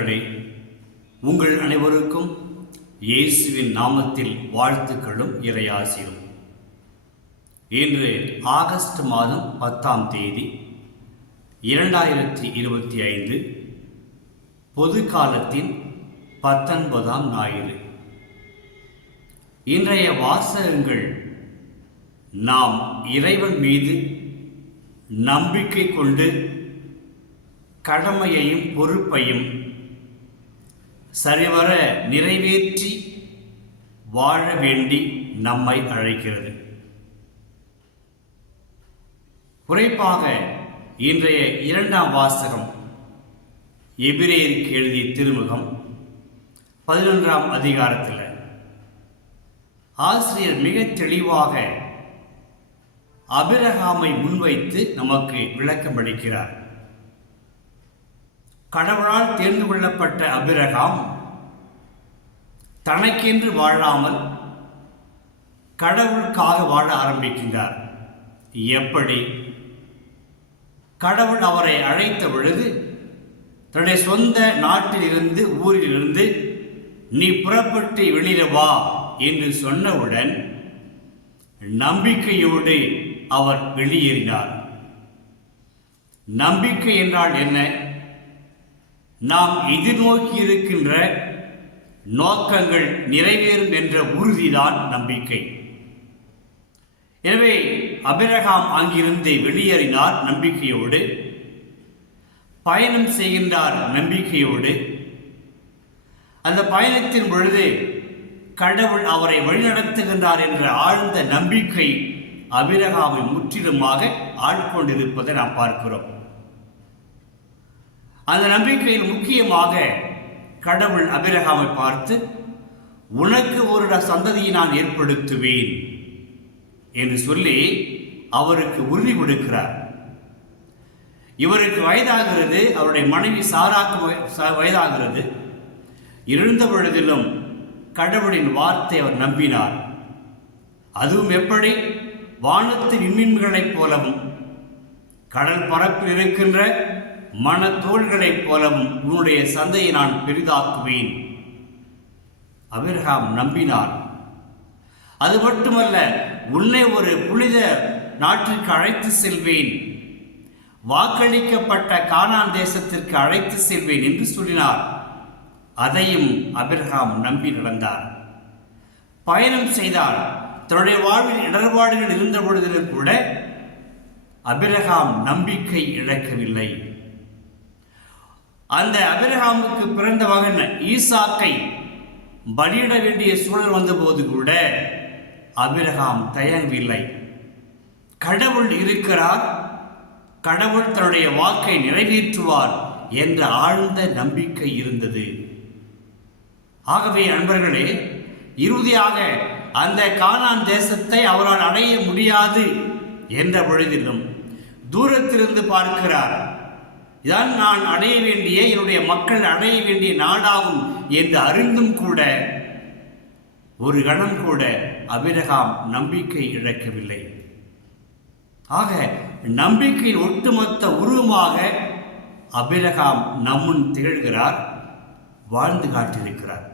அன்பர்களே, உங்கள் அனைவருக்கும் இயேசுவின் நாமத்தில் வாழ்த்துக்களும் இறையாசிரும். இன்று ஆகஸ்ட் மாதம் 10ஆம் தேதி 2025 பொது காலத்தின் 19ஆம் ஞாயிறு. இன்றைய வாசகங்கள் நாம் இறைவன் மீது நம்பிக்கை கொண்டு கடமையையும் பொறுப்பையும் சரிவர நிறைவேற்றி வாழ வேண்டி நம்மை அழைக்கிறது. குறிப்பாக இன்றைய 2ஆம் வாசகம் எபிரேயருக்கு எழுதிய திருமுகம் 11ஆம் அதிகாரத்தில் ஆசிரியர் மிக தெளிவாக ஆபிரகாமை முன்வைத்து நமக்கு விளக்கம் அளிக்கிறார். கடவுளால் தேர்ந்து கொள்ளப்பட்ட ஆபிரகாம் தனக்கென்று வாழாமல் கடவுளுக்காக வாழ ஆரம்பிக்கின்றார். எப்படி? கடவுள் அவரை அழைத்த பொழுது தன்னுடைய சொந்த நாட்டிலிருந்து ஊரிலிருந்து நீ புறப்பட்டு வெளியில வா என்று சொன்னவுடன் நம்பிக்கையோடு அவர் வெளியேறினார். நம்பிக்கை என்றால் என்ன? நாம் எதிர்நோக்கி இருக்கின்ற நோக்கங்கள் நிறைவேறும் என்ற உறுதிதான் நம்பிக்கை. எனவே ஆபிரகாம் அங்கிருந்து வெளியேறினார் நம்பிக்கையோடு, பயணம் செய்கின்றார் நம்பிக்கையோடு. அந்த பயணத்தின் பொழுது கடவுள் அவரை வழிநடத்துகின்றார் என்ற ஆழ்ந்த நம்பிக்கை ஆபிரகாமை முற்றிலுமாக ஆட்கொண்டிருப்பதை நாம் பார்க்கிறோம். அந்த நம்பிக்கையில் முக்கியமாக கடவுள் ஆபிரகாமை பார்த்து, உனக்கு ஒரு சந்ததியை நான் ஏற்படுத்துவேன் என்று சொல்லி அவருக்கு உறுதி கொடுக்கிறார். இவருக்கு வயதாகிறது, அவருடைய மனைவி சாராக்கு வயதாகிறது. இருந்த பொழுதிலும் கடவுளின் வார்த்தை அவர் நம்பினார். அதுவும் எப்படி? வானத்து விண்மீன்களைப் போலவும் கடல் பரப்பில் இருக்கின்ற மனத்தோள்களைப் போலவும் உன்னுடைய சந்தையை நான் பெரிதாக்குவேன். ஆபிரகாம் நம்பினார். அது மட்டுமல்ல, உன்னை ஒரு புனித நாட்டிற்கு அழைத்து செல்வேன், வாக்களிக்கப்பட்ட கானான் தேசத்திற்கு அழைத்து செல்வேன் என்று சொல்லினார். அதையும் ஆபிரகாம் நம்பி நடந்தார். பயணம் செய்தார். தன்னுடைய வாழ்வில் இடர்பாடுகள் இருந்த பொழுதிலும் கூட ஆபிரகாம் நம்பிக்கை இழக்கவில்லை. அந்த ஆபிரகாமுக்கு பிறந்த மகன் ஈசாக்கை பலியிட வேண்டிய சூழல் வந்தபோது கூட ஆபிரகாம் தயங்கவில்லை. கடவுள் இருக்கிறார், கடவுள் தன்னுடைய வாக்கை நிறைவேற்றுவார் என்ற ஆழ்ந்த நம்பிக்கை இருந்தது. ஆகவே அன்பர்களே, இறுதியாக அந்த கானான் தேசத்தை அவரால் அடைய முடியாது என்ற பொழுதிலும் தூரத்திலிருந்து பார்க்கிறார். இதான் நான் அடைய வேண்டிய, என்னுடைய மக்கள் அடைய வேண்டிய நாடாகும் என்று அறிந்தும் கூட ஒரு கணம் கூட ஆபிரகாம் நம்பிக்கை இழக்கவில்லை. ஆக நம்பிக்கையின் ஒட்டுமொத்த உருவமாக ஆபிரகாம் நம்முன் திகழ்கிறார், வாழ்ந்து காட்டியிருக்கிறார்.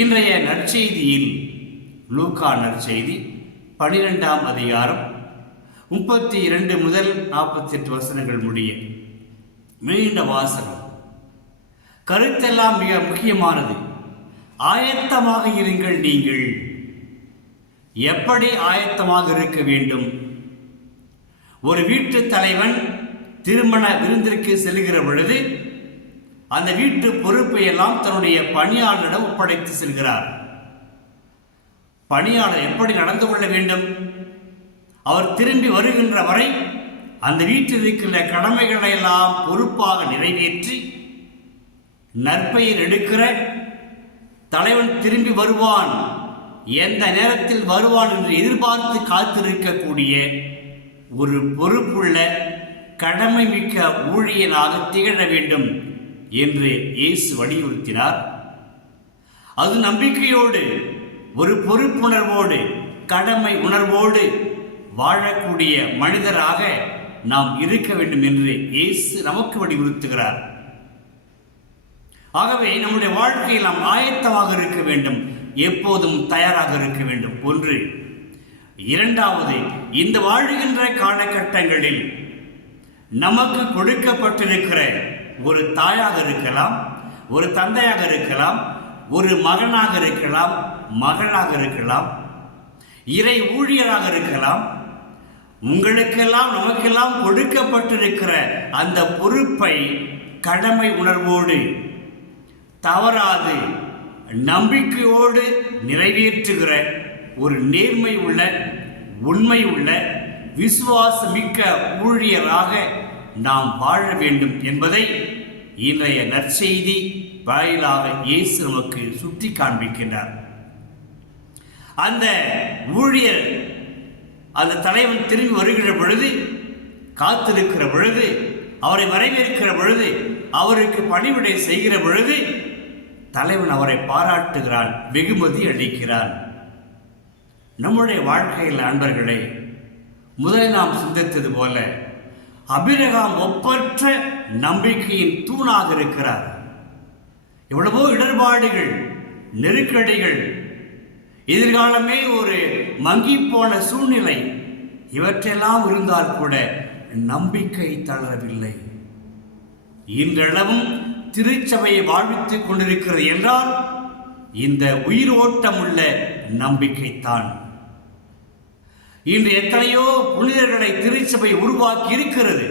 இன்றைய நற்செய்தியில் லூக்கா நற்செய்தி 12ஆம் அதிகாரம் 32 முதல் 48 வசனங்கள் முடிய நீண்ட வாசகம். கருத்தெல்லாம் மிக முக்கியமானது. ஆயத்தமாக இருங்கள். நீங்கள் எப்படி ஆயத்தமாக இருக்க வேண்டும்? ஒரு வீட்டு தலைவன் திருமண விருந்திற்கு செல்கிற பொழுது அந்த வீட்டு பொறுப்பை எல்லாம் தன்னுடைய பணியாளரிடம் ஒப்படைத்து செல்கிறார். பணியாளர் எப்படி நடந்து கொள்ள வேண்டும்? அவர் திரும்பி வருகின்ற வரை அந்த வீட்டில் இருக்கின்ற கடமைகளை எல்லாம் பொறுப்பாக நிறைவேற்றி நற்பெயர் எடுக்கிற தலைவன் திரும்பி வருவான், எந்த நேரத்தில் வருவான் என்று எதிர்பார்த்து காத்திருக்கக்கூடிய ஒரு பொறுப்புள்ள கடமை மிக்க ஊழியனாக திகழ வேண்டும் என்று இயேசு வலியுறுத்தினார். அது நம்பிக்கையோடு, ஒரு பொறுப்புணர்வோடு, கடமை உணர்வோடு வாழக்கூடிய மனிதராக நாம் இருக்க வேண்டும் என்று இயேசு நமக்கு வலியுறுத்துகிறார். ஆகவே நம்முடைய வாழ்க்கையில் நாம் ஆயத்தமாக இருக்க வேண்டும், எப்போதும் தயாராக இருக்க வேண்டும். ஒன்று. இரண்டாவது, இந்த வாழுகின்ற காலகட்டங்களில் நமக்கு கொடுக்கப்பட்டிருக்கிற ஒரு தாயாக இருக்கலாம், ஒரு தந்தையாக இருக்கலாம், ஒரு மகனாக இருக்கலாம், மகளாக இருக்கலாம், இறை ஊழியராக இருக்கலாம், உங்களுக்கெல்லாம் நமக்கெல்லாம் கொடுக்கப்பட்டிருக்கிற அந்த பொறுப்பை கடமை உணர்வோடு தவறாது நம்பிக்கையோடு நிறைவேற்றுகிற ஒரு நேர்மை உள்ள, உண்மை உள்ள, விசுவாசமிக்க ஊழியராக நாம் வாழ வேண்டும் என்பதை இன்றைய நற்செய்தி வாயிலாக இயேசு நமக்கு சுட்டி காண்பிக்கின்றார். அந்த ஊழியர், அந்த தலைவன் திரும்பி வருகிற பொழுது, காத்திருக்கிற பொழுது, அவரை வரவேற்கிற பொழுது, அவருக்கு பணிவிடை செய்கிற பொழுது தலைவன் அவரை பாராட்டுகிறான், வெகுமதி அளிக்கிறான். நம்முடைய வாழ்க்கையில் அன்பர்களே, முதலில் நாம் சிந்தித்தது போல அபிரகாம் ஒப்பற்ற நம்பிக்கையின் தூணாக இருக்கிறார். எவ்வளவோ இடர்பாடுகள், நெருக்கடிகள், எதிர்காலமே ஒரு மங்கிப்போன சூழ்நிலை, இவற்றெல்லாம் இருந்தால் கூட நம்பிக்கை தளரவில்லை. இன்றளவும் திருச்சபையை வாழ்வித்துக் கொண்டிருக்கிறது என்றால் இந்த உயிரோட்டமுள்ள நம்பிக்கைத்தான். இன்று எத்தனையோ புனிதர்களை திருச்சபை உருவாக்கி இருக்கிறது.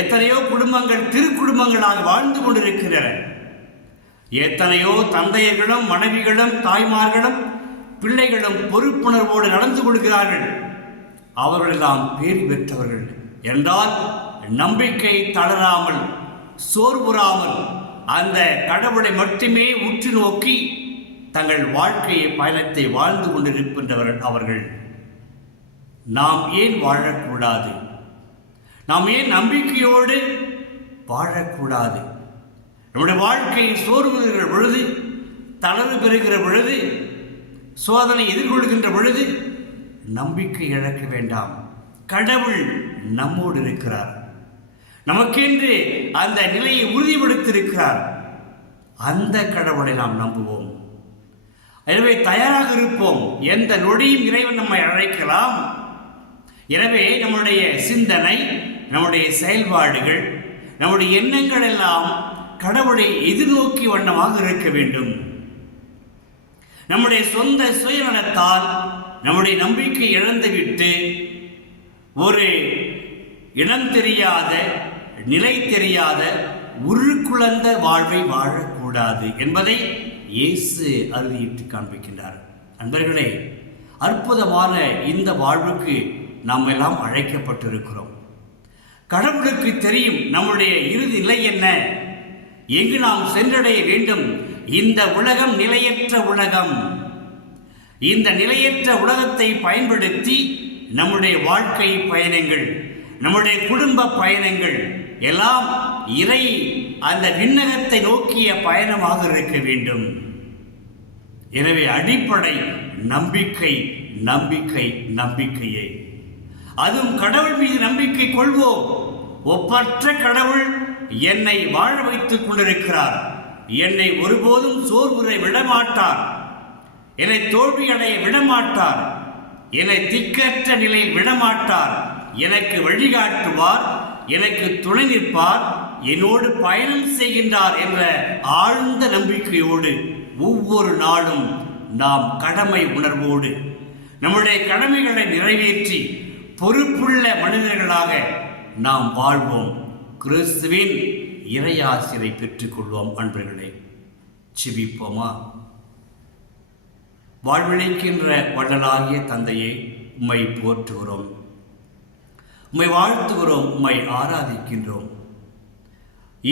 எத்தனையோ குடும்பங்கள் திருக்குடும்பங்களாக வாழ்ந்து கொண்டிருக்கின்றன. எத்தனையோ தந்தையர்களும் மனைவிகளும் தாய்மார்களும் பிள்ளைகளும் பொறுப்புணர்வோடு நடந்து கொள்கிறார்கள். அவர்களெல்லாம் பேறு பெற்றவர்கள் என்றால் நம்பிக்கை தளராமல், சோர்வுறாமல் அந்த கடவுளை மட்டுமே உற்று நோக்கி தங்கள் வாழ்க்கையை பயணத்தை வாழ்ந்து கொண்டிருக்கின்றவர்கள் அவர்கள். நாம் ஏன் வாழக்கூடாது? நாம் ஏன் நம்பிக்கையோடு வாழக்கூடாது? நம்முடைய வாழ்க்கை சோர்வுகிற பொழுது, தளர்வு பெறுகிற பொழுது, சோதனை எதிர்கொள்கின்ற பொழுது நம்பிக்கை இழக்க வேண்டாம். கடவுள் நம்மோடு இருக்கிறார். நமக்கென்று அந்த நிலையை உறுதிப்படுத்தியிருக்கிறார். அந்த கடவுளை நாம் நம்புவோம். எனவே தயாராக இருப்போம். எந்த நொடியும் இறைவன் நம்மை அழைக்கலாம். எனவே நம்முடைய சிந்தனை, நம்முடைய செயல்பாடுகள், நம்முடைய எண்ணங்கள் எல்லாம் கடவுளை எதிர்நோக்கி வண்ணமாக இருக்க வேண்டும். நம்முடைய சொந்த சுயநலத்தால் நம்முடைய நம்பிக்கை இழந்துவிட்டு ஒரு இனம் தெரியாத, நிலை தெரியாத, உருக்குழந்த வாழ்வை வாழக்கூடாது என்பதை இயேசு அறுதியிட்டு காண்பிக்கின்றார். அன்பர்களே, அற்புதமான இந்த வாழ்வுக்கு நாம் எல்லாம் அழைக்கப்பட்டிருக்கிறோம். கடவுளுக்கு தெரியும் நம்முடைய இறுதி நிலை என்ன, எங்கு நாம் சென்றடைய வேண்டும். இந்த உலகம் நிலையற்ற உலகம். இந்த நிலையற்ற உலகத்தை பயன்படுத்தி நம்முடைய வாழ்க்கை பயணங்கள், நம்முடைய குடும்ப பயணங்கள் எல்லாம் இறை அந்த விண்ணகத்தை நோக்கிய பயணமாக இருக்க வேண்டும். எனவே அடிப்படை நம்பிக்கை, நம்பிக்கை, நம்பிக்கையே. அதுவும் கடவுள் மீது நம்பிக்கை கொள்வோம். ஒப்பற்ற கடவுள் என்னை வாழ வைத்துக் கொண்டிருக்கிறார். என்னை ஒருபோதும் சோர்வுரை விடமாட்டார். என்னை தோல்வியடைய விடமாட்டார். என்னை திக்கற்ற நிலையில் விடமாட்டார். எனக்கு வழிகாட்டுவார், எனக்கு துணை நிற்பார், என்னோடு பயணம் செய்கின்றார் என்ற ஆழ்ந்த நம்பிக்கையோடு ஒவ்வொரு நாளும் நாம் கடமை உணர்வோடு நம்முடைய கடமைகளை நிறைவேற்றி பொறுப்புள்ள மனிதர்களாக நாம் வாழ்வோம். கிறிஸ்துவின் இறையாசிரை பெற்றுக்கொள்வோம். அன்பர்களே, செபிப்போமா? வாழ்வளிக்கின்ற வள்ளலாகிய தந்தையே, உம்மை போற்றுகிறோம், உம்மை வாழ்த்துகிறோம், உம்மை ஆராதிக்கின்றோம்.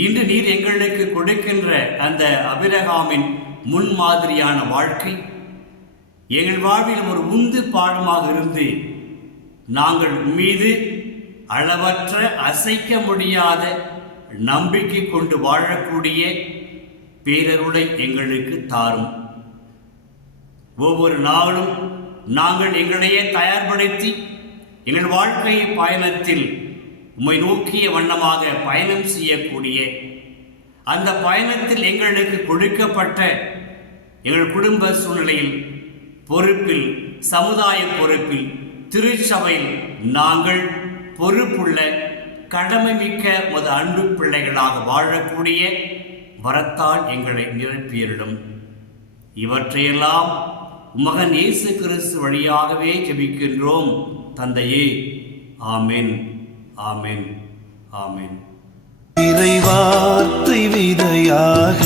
இன்று நீர் எங்களுக்கு கொடுக்கின்ற அந்த அபிரகாமின் முன்மாதிரியான வாழ்க்கை எங்கள் வாழ்வில் ஒரு உந்து பாடமாக இருந்து நாங்கள் மீது அளவற்ற, அசைக்க முடியாத நம்பிக்கை கொண்டு வாழக்கூடிய பேரருளை எங்களுக்கு தாரும். ஒவ்வொரு நாளும் நாங்கள் எங்களையே தயார்படுத்தி எங்கள் வாழ்க்கை பயணத்தில் உம்மை நோக்கிய வண்ணமாக பயணம் செய்யக்கூடிய அந்த பயணத்தில் எங்களுக்கு கொடுக்கப்பட்ட எங்கள் குடும்ப சூழ்நிலையில் பொறுப்பில், சமுதாய பொறுப்பில், திருச்சபையில் நாங்கள் பொறுப்புள்ள கடமை மிக்க உமது அன்பு பிள்ளைகளாக வாழக்கூடிய வரத்தால் எங்களை நிரப்பியரிடும். இவற்றையெல்லாம் மகன் இயேசு கிறிஸ்து வழியாகவே ஜெபிக்கின்றோம் தந்தையே. ஆமென், ஆமென், ஆமென். இறைவார்த்தை விதையாக